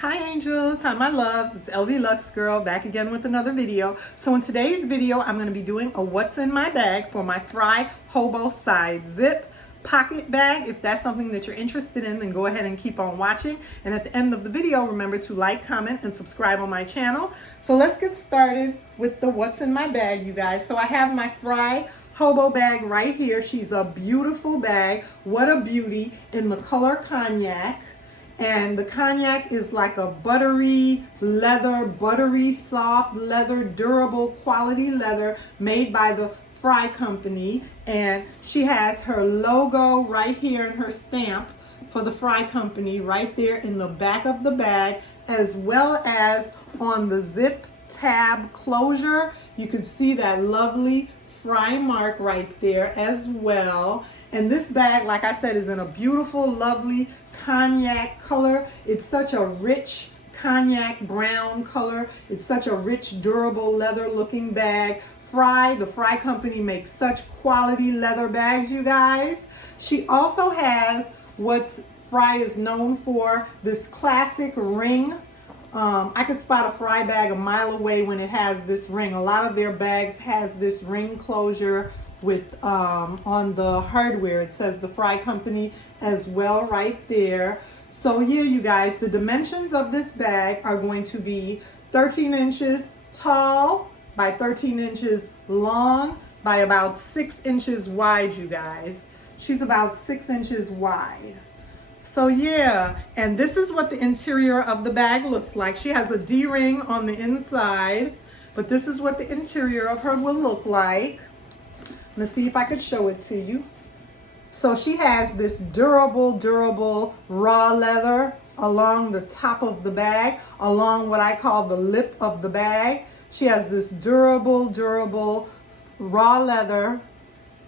Hi angels, hi my loves, it's LV Lux Girl back again with another video. So in today's video, I'm going to be doing a what's in my bag for my Frye Hobo Side Zip pocket bag. If that's something that you're interested in, then go ahead and keep on watching. And at the end of the video, remember to like, comment, and subscribe on my channel. So let's get started with the what's in my bag, you guys. So I have my Frye Hobo bag right here. She's a beautiful bag. What a beauty, in the color cognac. And the cognac is like a buttery leather, buttery soft leather, durable quality leather made by the Frye Company. And she has her logo right here and her stamp for the Frye Company right there in the back of the bag, as well as on the zip tab closure. You can see that lovely Frye mark right there as well. And this bag, like I said, is in a beautiful, lovely cognac color. It's such a rich cognac brown color. It's such a rich, durable leather looking bag. The Frye Company makes such quality leather bags, you guys. She also has what Frye is known for, this classic ring. I could spot a Frye bag a mile away when it has this ring. A lot of their bags has this ring closure with on the hardware. It says the Frye Company as well right there. So yeah, you guys, the dimensions of this bag are going to be 13 inches tall by 13 inches long by about 6 inches wide, you guys. She's about 6 inches wide. So yeah, and this is what the interior of the bag looks like. She has a D-ring on the inside, but this is what the interior of her will look like. Let's see if I could show it to you. So she has this durable raw leather along the top of the bag, along what I call the lip of the bag. She has this durable raw leather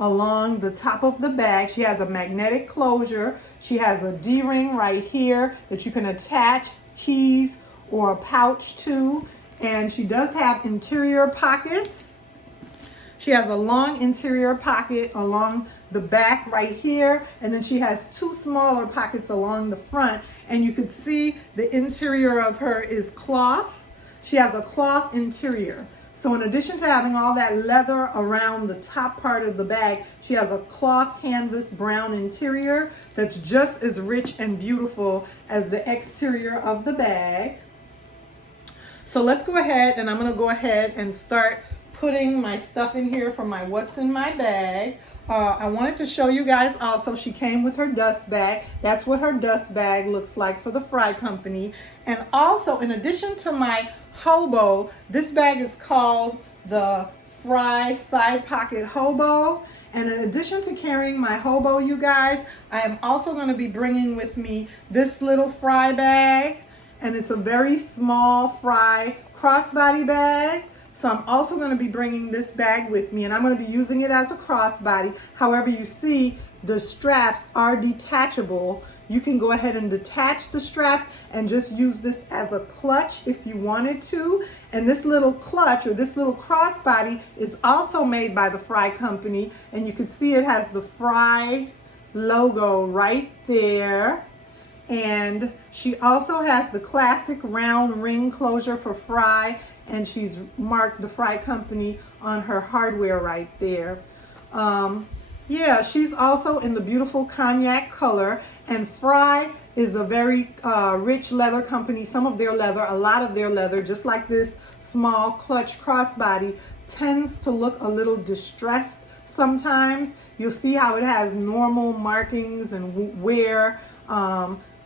along the top of the bag. She has a magnetic closure. She has a D-ring right here that you can attach keys or a pouch to. And she does have interior pockets. She has a long interior pocket along the back right here, and then she has 2 smaller pockets along the front, and you can see the interior of her is cloth. She has a cloth interior. So in addition to having all that leather around the top part of the bag, she has a cloth canvas brown interior that's just as rich and beautiful as the exterior of the bag. So let's go ahead, and I'm gonna go ahead and start putting my stuff in here for my what's in my bag. I wanted to show you guys also, she came with her dust bag. That's what her dust bag looks like for the Frye Company. And also, in addition to my Hobo, this bag is called the Frye Side Pocket Hobo. And in addition to carrying my Hobo, you guys, I am also going to be bringing with me this little Frye bag. And it's a very small Frye crossbody bag. So I'm also going to be bringing this bag with me, and I'm going to be using it as a crossbody. However, you see the straps are detachable. You can go ahead and detach the straps and just use this as a clutch if you wanted to. And this little clutch, or this little crossbody, is also made by the Frye Company. And you can see it has the Frye logo right there. And she also has the classic round ring closure for Frye, and she's marked the Frye Company on her hardware right there. Yeah, she's also in the beautiful cognac color, and Frye is a very rich leather company. Some of their leather, a lot of their leather, just like this small clutch crossbody, tends to look a little distressed sometimes. You'll see how it has normal markings and wear.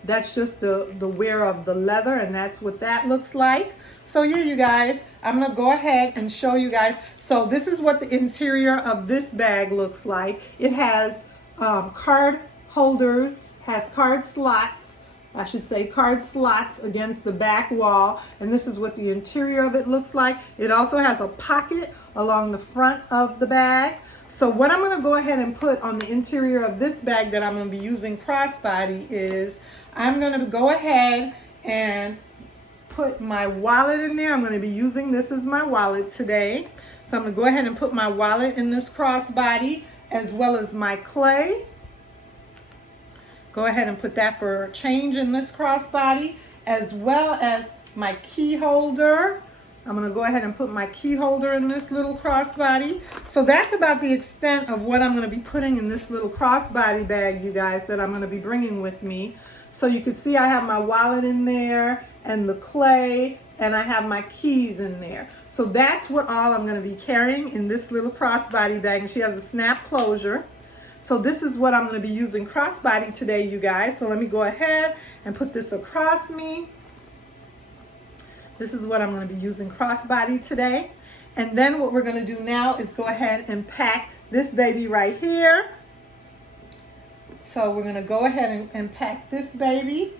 That's just the wear of the leather, and that's what that looks like. So yeah, you guys, I'm gonna go ahead and show you guys. So this is what the interior of this bag looks like. It has card holders, has card slots, I should say card slots against the back wall, and this is what the interior of it looks like. It also has a pocket along the front of the bag. So what I'm gonna go ahead and put on the interior of this bag that I'm gonna be using crossbody is, I'm gonna go ahead and put my wallet in there. I'm going to be using this as my wallet today. So I'm going to go ahead and put my wallet in this crossbody, as well as my clay. Go ahead and put that for change in this crossbody. as well as my key holder. I'm going to go ahead and put my key holder in this little crossbody. So that's about the extent of what I'm going to be putting in this little crossbody bag, you guys, that I'm going to be bringing with me. So you can see I have my wallet in there and the clay, and I have my keys in there. So that's what all I'm going to be carrying in this little crossbody bag. And she has a snap closure. So this is what I'm going to be using crossbody today, you guys. So let me go ahead and put this across me. This is what I'm going to be using crossbody today. And then what we're going to do now is go ahead and pack this baby right here. So we're going to go ahead and pack this baby.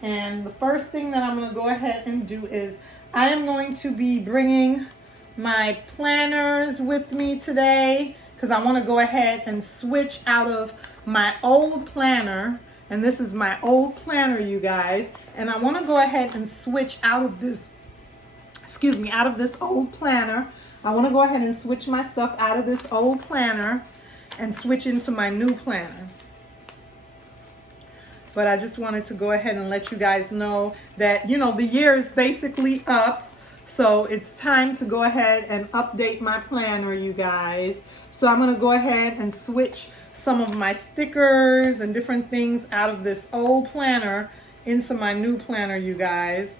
And the first thing that I'm going to go ahead and do is I am going to be bringing my planners with me today, because I want to go ahead and switch out of my old planner. And this is my old planner, you guys. And I want to go ahead and switch out of this, out of this old planner. I want to go ahead and switch my stuff out of this old planner and switch into my new planner. But I just wanted to go ahead and let you guys know that, you know, the year is basically up. So it's time to go ahead and update my planner, you guys. So I'm going to go ahead and switch some of my stickers and different things out of this old planner into my new planner, you guys.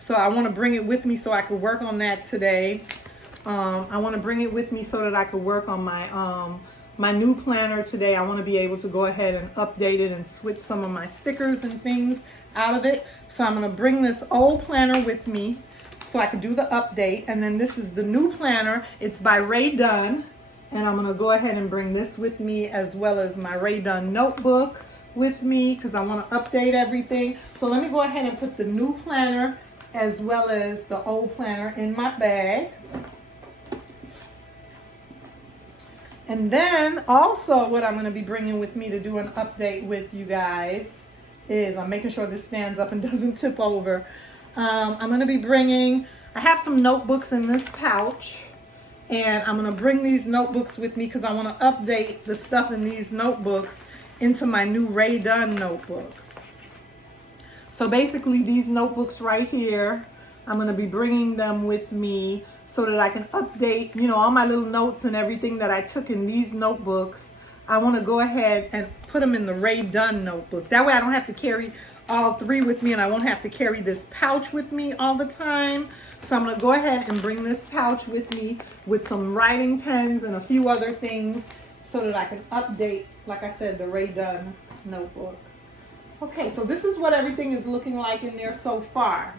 So I want to bring it with me so I could work on that today. I want to bring it with me so that I could work on my new planner today. I want to be able to go ahead and update it and switch some of my stickers and things out of it. So I'm going to bring this old planner with me so I could do the update. And then this is the new planner. It's by Rae Dunn. And I'm going to go ahead and bring this with me, as well as my Rae Dunn notebook with me, because I want to update everything. So let me go ahead and put the new planner as well as the old planner in my bag. And then also what I'm going to be bringing with me to do an update with you guys is, I'm making sure this stands up and doesn't tip over. I'm going to be bringing, I have some notebooks in this pouch. And I'm going to bring these notebooks with me because I want to update the stuff in these notebooks into my new Rae Dunn notebook. So basically these notebooks right here, I'm going to be bringing them with me so that I can update, you know, all my little notes and everything that I took in these notebooks. I want to go ahead and put them in the Rae Dunn notebook. That way I don't have to carry all three with me, and I won't have to carry this pouch with me all the time. So I'm going to go ahead and bring this pouch with me with some writing pens and a few other things so that I can update, like I said, the Rae Dunn notebook. Okay, so this is what everything is looking like in there so far.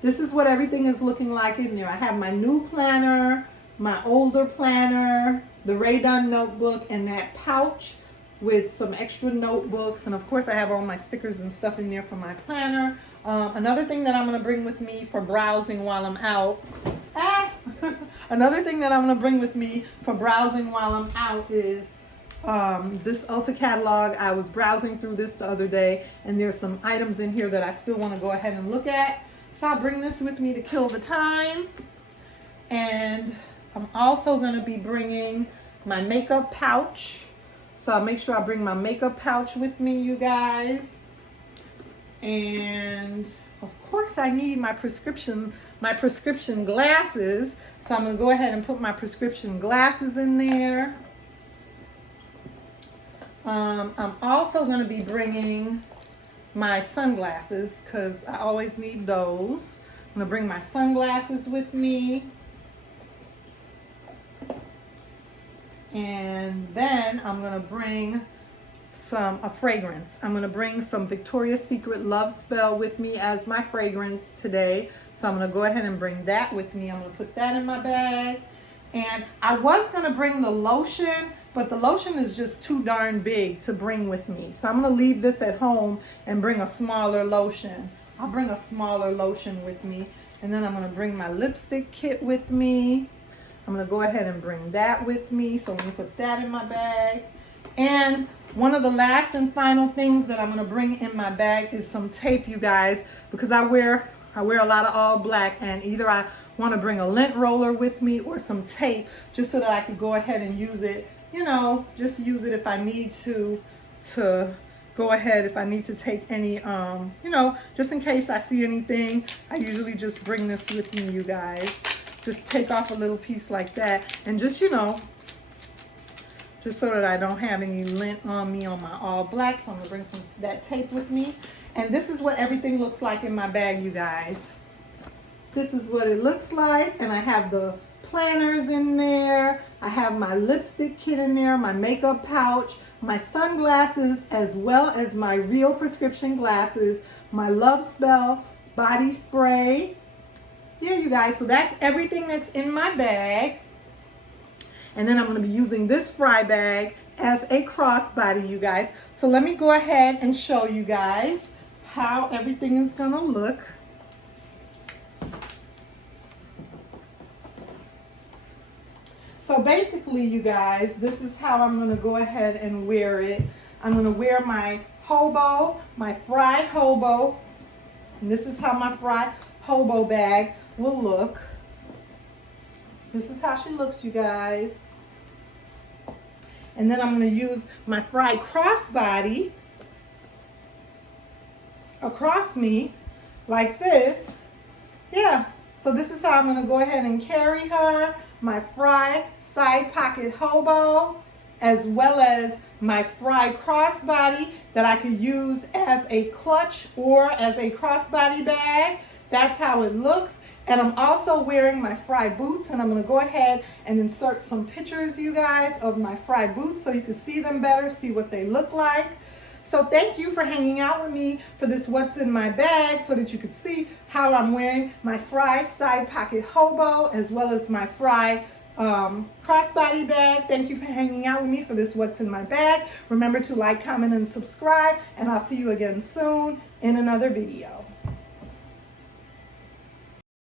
This is what everything is looking like in there. I have my new planner, my older planner, the Rae Dunn notebook, and that pouch with some extra notebooks. And of course I have all my stickers and stuff in there for my planner. Another thing that I'm going to bring with me for browsing while I'm out. Another thing that I'm going to bring with me for browsing while I'm out is this Ulta catalog. I was browsing through this the other day, and there's some items in here that I still want to go ahead and look at. So I'll bring this with me to kill the time. And I'm also going to be bringing my makeup pouch. So I'll make sure I bring my makeup pouch with me, you guys. And of course I need my prescription glasses. So I'm going to go ahead and put my prescription glasses in there. I'm also going to be bringing my sunglasses because I always need those. I'm going to bring my sunglasses with me. And then I'm going to bring a fragrance. I'm going to bring some Victoria's Secret Love Spell with me as my fragrance today. So I'm going to go ahead and bring that with me. I'm going to put that in my bag. And I was going to bring the lotion, but the lotion is just too darn big to bring with me. So I'm going to leave this at home and bring a smaller lotion. I'll bring a smaller lotion with me. And then I'm going to bring my lipstick kit with me. I'm going to go ahead and bring that with me. So I'm going to put that in my bag. And one of the last and final things that I'm going to bring in my bag is some tape, you guys, because I wear a lot of all black, and either I want to bring a lint roller with me or some tape just so that I could go ahead and use it, you know, just use it if I need to go ahead if I need to take any, you know, just in case I see anything. I usually just bring this with me, you guys. Just take off a little piece like that, and just, you know, just so that I don't have any lint on me on my all black. So I'm gonna bring some that tape with me. And this is what everything looks like in my bag, you guys. This is what it looks like, and I have the planners in there. I have my lipstick kit in there, my makeup pouch, my sunglasses, as well as my real prescription glasses, my Love Spell body spray. Yeah, you guys, so that's everything that's in my bag. And then I'm going to be using this fry bag as a crossbody, you guys. So let me go ahead and show you guys how everything is going to look. So basically, you guys, this is how I'm going to go ahead and wear it. I'm going to wear my hobo, my fry hobo. And this is how my fry hobo bag will look. This is how she looks, you guys. And then I'm going to use my fry crossbody across me like this. Yeah, so this is how I'm going to go ahead and carry her. My fry side pocket hobo, as well as my fry crossbody that I could use as a clutch or as a crossbody bag. That's how it looks. And I'm also wearing my fry boots, and I'm going to go ahead and insert some pictures, you guys, of my fry boots so you can see them better, see what they look like. So thank you for hanging out with me for this What's in My Bag, so that you could see how I'm wearing my fry side pocket hobo as well as my fry crossbody bag. Thank you for hanging out with me for this What's in My Bag. Remember to like, comment, and subscribe, and I'll see you again soon in another video.